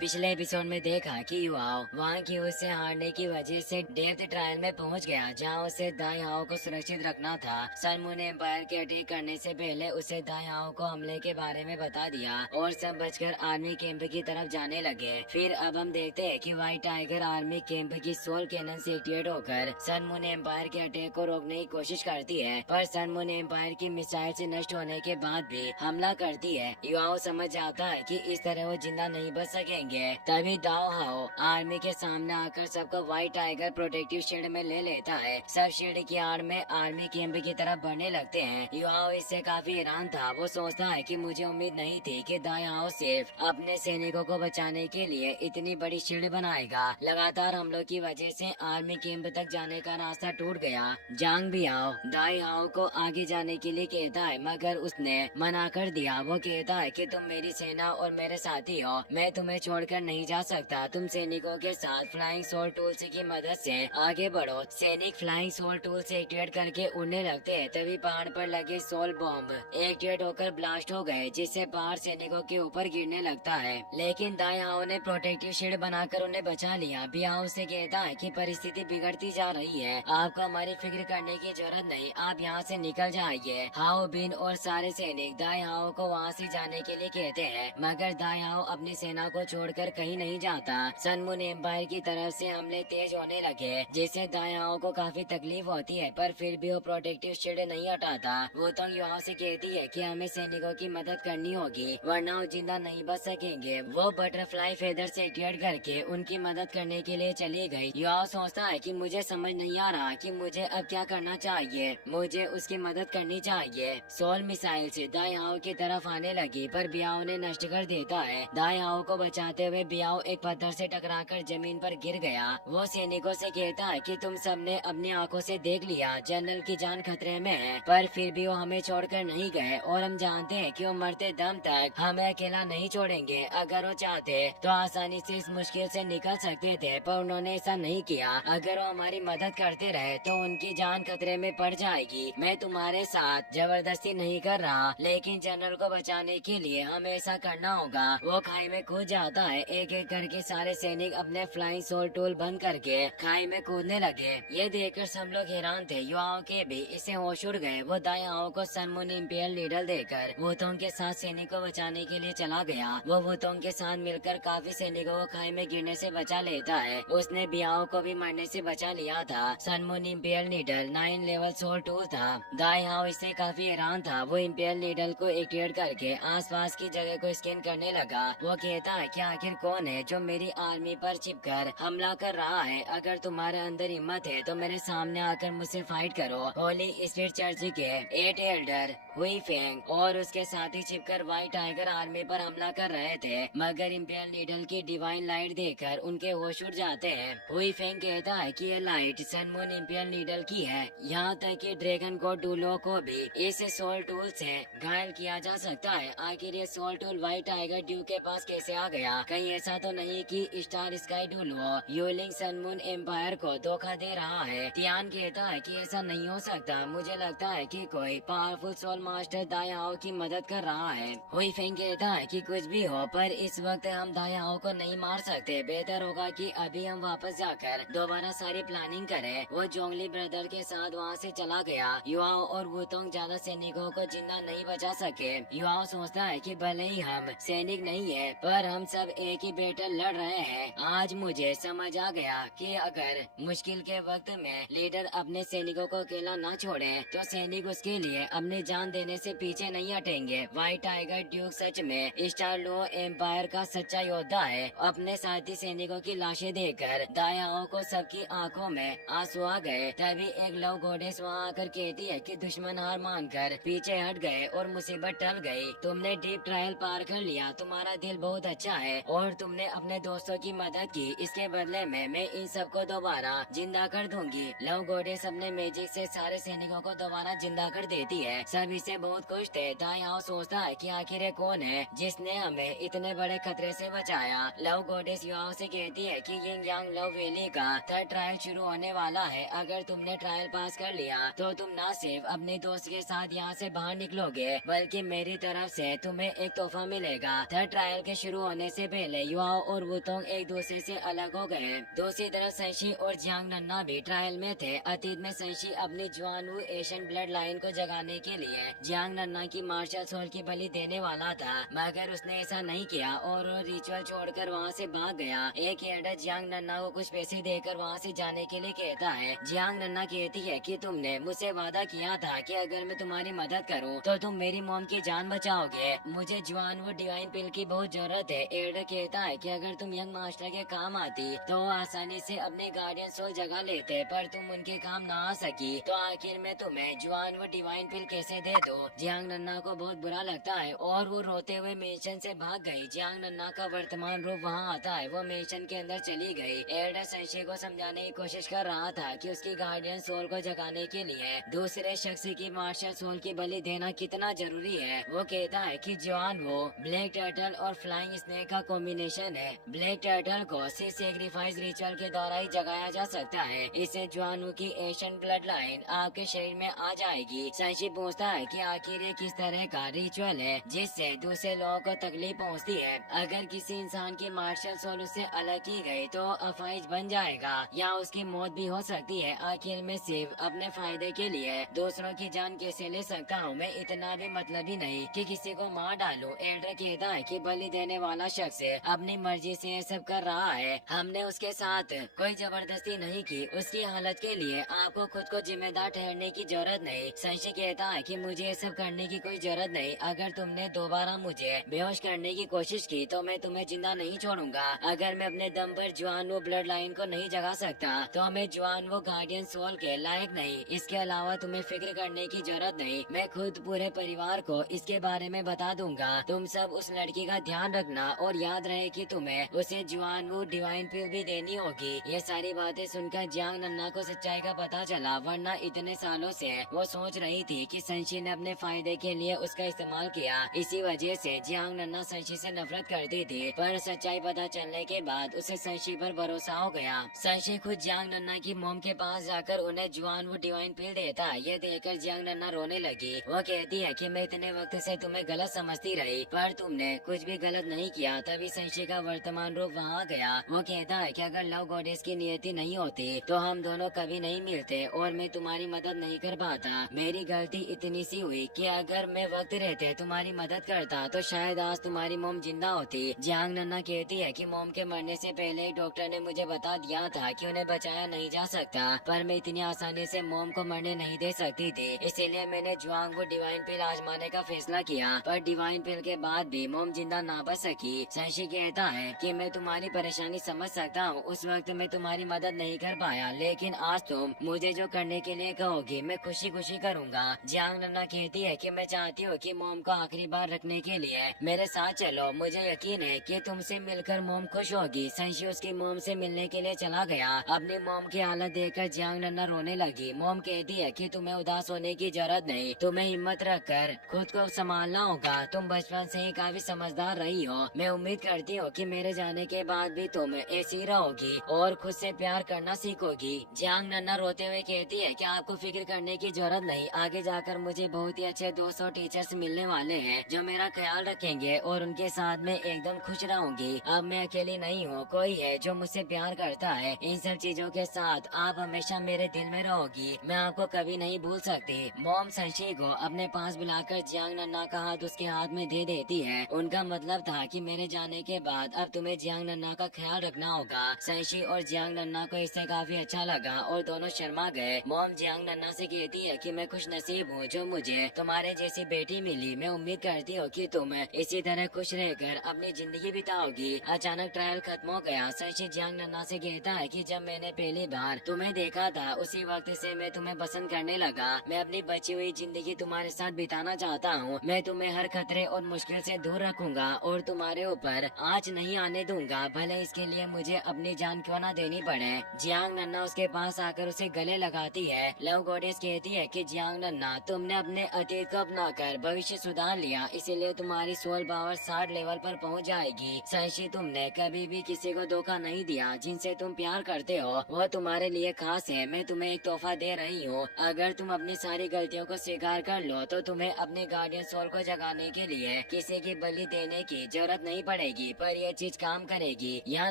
पिछले एपिसोड में देखा कि युवाओं वहाँ की उससे हारने की वजह से डेप्थ ट्रायल में पहुँच गया, जहाँ उसे दाई हाओ को सुरक्षित रखना था। सन मून एम्पायर के अटैक करने से पहले उसे दाई हाओ को हमले के बारे में बता दिया और सब बचकर आर्मी कैंप की तरफ जाने लगे। फिर अब हम देखते हैं कि व्हाइट टाइगर आर्मी कैंप की सोल कैनन से एक्टिवेट होकर सन मून एम्पायर के अटैक को रोकने की कोशिश करती है, पर सन मून एम्पायर की मिसाइल से नष्ट होने के बाद भी हमला करती है। युवाओं समझ जाता है कि इस तरह वो जिंदा नहीं बच सकेंगे। तभी दाओ हाओ आर्मी के सामने आकर सबको व्हाइट टाइगर प्रोटेक्टिव शील्ड में ले लेता है। सब शील्ड की आड़ में आर्मी कैंप की तरफ बढ़ने लगते हैं। युवाओं इससे काफी हैरान था। वो सोचता है कि मुझे उम्मीद नहीं थी कि दाई हाओ सिर्फ अपने सैनिकों को बचाने के लिए इतनी बड़ी शील्ड बनाएगा। लगातार हमलों की वजह से आर्मी कैंप तक जाने का रास्ता टूट गया। जांग भी आओ दाई हाओ को आगे जाने के लिए कहता है, मगर उसने मना कर दिया। वो कहता है कि तुम मेरी सेना और मेरे साथी हो, मैं तुम्हें छोड़कर नहीं जा सकता। तुम सैनिकों के साथ फ्लाइंग सोल टूल्स की मदद से आगे बढ़ो। सैनिक फ्लाइंग सोल टूल से एक्टिवेट करके उड़ने लगते हैं। तभी पहाड़ पर लगे सोल बॉम्ब एक्टिवेट होकर ब्लास्ट हो गए, जिससे पहाड़ सैनिकों के ऊपर गिरने लगता है। लेकिन दाई हाओ ने प्रोटेक्टिव शील्ड बनाकर उन्हें बचा लिया। बियाओ से कहता है कि परिस्थिति बिगड़ती जा रही है, आपको हमारी फिक्र करने की जरूरत नहीं, आप यहाँ से निकल जाइए। हाओ बिन और सारे सैनिक दाई हाओ को वहाँ से जाने के लिए कहते हैं, मगर दाई हाओ अपनी सेना को छोड़कर कहीं नहीं जाता। सन मून एम्पायर की तरफ से हमले तेज होने लगे, जिससे दाई हाओ को काफी तकलीफ होती है, पर फिर भी वो प्रोटेक्टिव शील्ड नहीं हटाता। वो तो युवाओं से कहती है कि हमें सैनिकों की मदद करनी होगी, वरना वो जिंदा नहीं बच सकेंगे। वो बटरफ्लाई फेदर से एक्टिवेट करके उनकी मदद करने के लिए चली गई। युवाओं सोचता है कि मुझे समझ नहीं आ रहा कि मुझे अब क्या करना चाहिए, मुझे उसकी मदद करनी चाहिए। सोल मिसाइल से दाई हाओ की तरफ आने लगी, पर बियाओ ने नष्ट कर देता है। दाई हाओ को बचाते हुए बियाओ एक पत्थर से टकराकर जमीन पर गिर गया। वो सैनिकों से कहता है कि तुम सबने अपनी आंखों से देख लिया, जनरल की जान खतरे में है, पर फिर भी वो हमें छोड़कर नहीं गए और हम जानते हैं कि वो मरते दम तक हमें अकेला नहीं छोड़ेंगे। अगर वो चाहते तो आसानी से इस मुश्किल से निकल सकते थे, पर उन्होंने ऐसा नहीं किया। अगर वो हमारी मदद करते रहे तो उनकी जान खतरे में पड़ जाएगी। मैं तुम्हारे साथ जबरदस्ती नहीं कर रहा, लेकिन जनरल को बचाने के लिए हमें ऐसा करना होगा। वो खाई में कूद जाता है। एक एक करके सारे सैनिक अपने फ्लाइंग सोल टूल बंद करके खाई में कूदने लगे। ये देखकर सब लोग हैरान थे। युवाओं के भी इससे होश उड़ गए। वो दाई हाओ को सन मून इंपियल नीडल देकर वुतोंग के साथ सैनिक को बचाने के लिए चला गया। वो वुतोंग के साथ मिलकर काफी सैनिकों को खाई में गिरने से बचा लेता है। उसने बियाओ को भी मरने से बचा लिया था। Sun moon imperial needle 9 level soul tool था। दाई हाओ इससे काफी हैरान था। वो इंपियल नीडल को एक्टिवेट करके आसपास की जगह को स्कैन करने लगा। वो कहता है कि आखिर कौन है जो मेरी आर्मी पर चिपकर हमला कर रहा है। अगर तुम्हारे अंदर हिम्मत है तो मेरे सामने आकर मुझसे फाइट करो। होली स्पिरिट चर्च के 8 एल्डर हुई फेंग और उसके साथी छिपकर व्हाइट टाइगर आर्मी पर हमला कर रहे थे, मगर इंपियल नीडल की डिवाइन लाइट देखकर उनके होश उड़ जाते हैं। हुई फेंग कहता है कि यह लाइट सन मून इंपियल नीडल की है। यहाँ तक कि ड्रैगन को डूलो को भी इस सोल टूल से घायल किया जा सकता है। आखिर ये सोल टूल व्हाइट टाइगर ड्यू के पास कैसे आ गया? कहीं ऐसा तो नहीं कि स्टार स्काई डूलो यूलिंग सन मून एम्पायर को धोखा दे रहा है? टियान कहता है कि ऐसा नहीं हो सकता, मुझे लगता है कि कोई पावरफुल सोल मास्टर दाई हाओ की मदद कर रहा है। हुई फेंग कहता है कि कुछ भी हो, पर इस वक्त हम दाई हाओ को नहीं मार सकते। बेहतर होगा कि अभी हम वापस जाकर दोबारा सारी प्लानिंग करें। वो जोंगली ब्रदर के साथ वहाँ से चला गया। युवाओं और वुतोंग ज्यादा सैनिकों को जिंदा नहीं बचा सके। युवाओं सोचता है कि भले ही हम सैनिक नहीं है, पर हम सब एक ही बैटल लड़ रहे हैं। आज मुझे समझ आ गया कि अगर मुश्किल के वक्त में लीडर अपने सैनिकों को अकेला न छोड़े तो सैनिक उसके लिए अपनी जान देने से पीछे नहीं हटेंगे। व्हाइट टाइगर ड्यूक सच में स्टार लो एम्पायर का सच्चा योद्धा है। अपने साथी सैनिकों की लाशें देखकर दाई हाओ को सबकी आंखों में आंसू आ गए। तभी एक लव गोडेस वहाँ आकर कहती है कि दुश्मन हार मानकर पीछे हट गए और मुसीबत टल गई। तुमने डीप ट्रायल पार कर लिया, तुम्हारा दिल बहुत अच्छा है और तुमने अपने दोस्तों की मदद की। इसके बदले में मैं इन सबको दोबारा जिंदा कर दूंगी। लव गोडेस अपने मैजिक से सारे सैनिकों को दोबारा जिंदा कर देती है। सब से बहुत खुश थे। दायाओ सोचता है कि आखिर ये कौन है जिसने हमें इतने बड़े खतरे से बचाया। लव गॉडेस युवाओं से कहती है कि यिंग यांग लव वैली का थर्ड ट्रायल शुरू होने वाला है। अगर तुमने ट्रायल पास कर लिया तो तुम न सिर्फ अपने दोस्त के साथ यहाँ से बाहर निकलोगे, बल्कि मेरी तरफ से तुम्हें एक तोहफा मिलेगा। थर्ड ट्रायल के शुरू होने से पहले युवाओ और वुतोंग एक दूसरे से अलग हो गए। दूसरी तरफ संशी और जियांग नन्ना भी ट्रायल में थे। अतीत में संशी अपनी जुआनवू एशियन ब्लड लाइन को जगाने के लिए जियांग नन्ना की मार्शल सोल की बलि देने वाला था, मगर उसने ऐसा नहीं किया और रिचुअल छोड़कर वहाँ से भाग गया। एक एडर जियांग नन्ना को कुछ पैसे देकर वहाँ से जाने के लिए कहता है। जियांग नन्ना कहती है कि तुमने मुझसे वादा किया था कि अगर मैं तुम्हारी मदद करूँ तो तुम मेरी मॉम की जान बचाओगे। मुझे जुआनवू डिवाइन पिल की बहुत जरूरत है। एडर कहता है कि अगर तुम यंग मास्टर के काम आती तो वो आसानी से अपने गार्डियन सोल जगह लेते, पर तुम उनके काम ना आ सकी तो आखिर में तुम्हें जुआनवू डिवाइन पिल कैसे दे दो। जियांग नन्ना को बहुत बुरा लगता है और वो रोते हुए मेंशन से भाग गई। जियांग नन्ना का वर्तमान रूप वहाँ आता है। वो मेंशन के अंदर चली गई। एडर संशय को समझाने की कोशिश कर रहा था कि उसकी गार्डियन सोल को जगाने के लिए दूसरे शख्स की मार्शल सोल की बलि देना कितना जरूरी है। वो कहता है कि जुआन वो ब्लैक टर्टल और फ्लाइंग स्नेक का कॉम्बिनेशन है। ब्लैक टर्टल को सिर्फ सेक्रीफाइस रिचुअल के द्वारा ही जगाया जा सकता है। इससे जुआनवू की एशियन ब्लड लाइन आपके शरीर में आ जाएगी। संशी पूछता है कि आखिर ये किस तरह का रिचुअल है जिससे दूसरे लोगों को तकलीफ पहुंचती है। अगर किसी इंसान की मार्शल सोल उससे अलग की गई तो अफाइज बन जाएगा या उसकी मौत भी हो सकती है। आखिर में सिर्फ अपने फायदे के लिए दूसरों की जान कैसे ले सकता हूँ। मैं इतना भी मतलब ही नहीं कि किसी को मार डालूं। एल्डर कहता है कि बलि देने वाला शख्स अपनी मर्जी से ये सब कर रहा है। हमने उसके साथ कोई जबरदस्ती नहीं की। उसकी हालत के लिए आपको खुद को जिम्मेदार ठहरने की जरूरत नहीं। संशी कहता है कि मुझे ये सब करने की कोई जरूरत नहीं। अगर तुमने दोबारा मुझे बेहोश करने की कोशिश की तो मैं तुम्हें जिंदा नहीं छोड़ूंगा। अगर मैं अपने दम पर जुआनवू ब्लड लाइन को नहीं जगा सकता तो मैं जुआनवू गार्डियन सोल के लायक नहीं। इसके अलावा तुम्हें फिक्र करने की जरूरत नहीं। मैं खुद पूरे परिवार को इसके बारे में बता दूंगा। तुम सब उस लड़की का ध्यान रखना और याद रहे कि तुम्हें उसे जुआनवू डिवाइन पिल भी देनी होगी। ये सारी बातें सुनकर जियांग नन्ना को सच्चाई का पता चला, वरना इतने सालों से वो सोच रही थी कि संशी ने अपने फायदे के लिए उसका इस्तेमाल किया। इसी वजह से जियांग नन्ना संशी से नफरत करती थी, पर सच्चाई पता चलने के बाद उसे संशी पर भरोसा हो गया। संशी खुद जियांग नन्ना की मोम के पास जाकर उन्हें जुआनवू डिवाइन पिल देता। ये देखकर जियांग नन्ना रोने लगी। वो कहती है कि मैं इतने वक्त से तुम्हें गलत समझती रही, पर तुमने कुछ भी गलत नहीं किया। तभी संशी का वर्तमान रूप वहाँ गया। वो कहता है कि अगर लव गॉडेस की नियति नहीं होती तो हम दोनों कभी नहीं मिलते और मैं तुम्हारी मदद नहीं कर पाता। मेरी गलती इतनी सी हुई कि अगर मैं वक्त रहते तुम्हारी मदद करता तो शायद आज तुम्हारी मोम जिंदा होती। जियांग नन्ना कहती है कि मोम के मरने से पहले ही डॉक्टर ने मुझे बता दिया था कि उन्हें बचाया नहीं जा सकता, पर मैं इतनी आसानी से मोम को मरने नहीं दे सकती थी। इसीलिए मैंने जुआनवू डिवाइन पिल आजमाने का फैसला किया, पर डिवाइन पिल के बाद भी मोम जिंदा ना बच सकी। संशी कहता है कि मैं तुम्हारी परेशानी समझ सकता हूँ। उस वक्त मैं तुम्हारी मदद नहीं कर पाया, लेकिन आज तुम मुझे जो करने के लिए कहोगी मैं खुशी खुशी करूँगा। जियांग नन्ना कहती है कि मैं चाहती हूँ कि मोम को आखिरी बार रखने के लिए मेरे साथ चलो। मुझे यकीन है कि तुमसे मिलकर मोम खुश होगी। संशी उसकी मोम से मिलने के लिए चला गया। अपनी मोम की हालत देखकर जियांग नन्ना रोने लगी। मोम कहती है कि तुम्हें उदास होने की जरूरत नहीं, तुम्हें हिम्मत रखकर खुद को संभालना होगा। तुम बचपन से ही काफी समझदार रही हो। मैं उम्मीद करती हूँ कि मेरे जाने के बाद भी तुम ऐसी रहोगी और खुद से प्यार करना सीखोगी। जियांग नन्ना रोते हुए कहती है कि आपको फिक्र करने की जरूरत नहीं। आगे जाकर मुझे बहुत ही अच्छे दोस्त और टीचर्स मिलने वाले हैं जो मेरा ख्याल रखेंगे और उनके साथ में एकदम खुश रहूंगी। अब मैं अकेली नहीं हूँ, कोई है जो मुझसे प्यार करता है। इन सब चीजों के साथ आप हमेशा मेरे दिल में रहोगी। मैं आपको कभी नहीं भूल सकती। मोम संशी को अपने पास बुलाकर जियांग नन्ना का हाथ उसके हाथ में दे देती है। उनका मतलब था कि मेरे जाने के बाद अब तुम्हें जियांग नन्ना का ख्याल रखना होगा। संशी और जियांग नन्ना को इससे काफी अच्छा लगा और दोनों शर्मा गए। मोम जियांग नन्ना से कहती है कि मैं खुश नसीब हूँ जो मुझे तुम्हारे जैसी बेटी मिली। मैं उम्मीद करती हूँ कि तुम इसी तरह खुश रहकर अपनी जिंदगी बिताओगी। अचानक ट्रायल खत्म हो गया। संशी जियांग नन्ना से कहता है कि जब मैंने पहली बार तुम्हें देखा था उसी वक्त से मैं तुम्हें पसंद करने लगा। मैं अपनी बची हुई जिंदगी तुम्हारे साथ बिताना चाहता हूँ। मैं तुम्हें हर खतरे और मुश्किल से दूर रखूंगा और तुम्हारे ऊपर आँच नहीं आने दूंगा, भले इसके लिए मुझे अपनी जान क्यों न देनी पड़े। जियांग नन्ना उसके पास आकर उसे गले लगाती है। लव गॉडेस कहती है कि जियांग नन्ना तुमने अपने अपने अतीत को अपनाकर भविष्य सुधार लिया, इसीलिए तुम्हारी सोल पावर 60 लेवल पर पहुंच जाएगी। संशी, तुमने कभी भी किसी को धोखा नहीं दिया। जिनसे तुम प्यार करते हो वो तुम्हारे लिए खास है। मैं तुम्हें एक तोहफा दे रही हूँ। अगर तुम अपनी सारी गलतियों को स्वीकार कर लो तो तुम्हें अपने गार्डियन सोल को जगाने के लिए किसी की बलि देने की जरूरत नहीं पड़ेगी। पर यह चीज काम करेगी या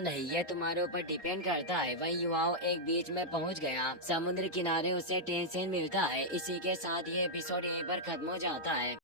नहीं ये तुम्हारे ऊपर डिपेंड करता है। वही युवाओं एक बीच में पहुंच गया। समुद्र किनारे उसे टेंशन मिलता है। इसी के साथ ये एपिसोड यहीं पर खत्म हो जाता है।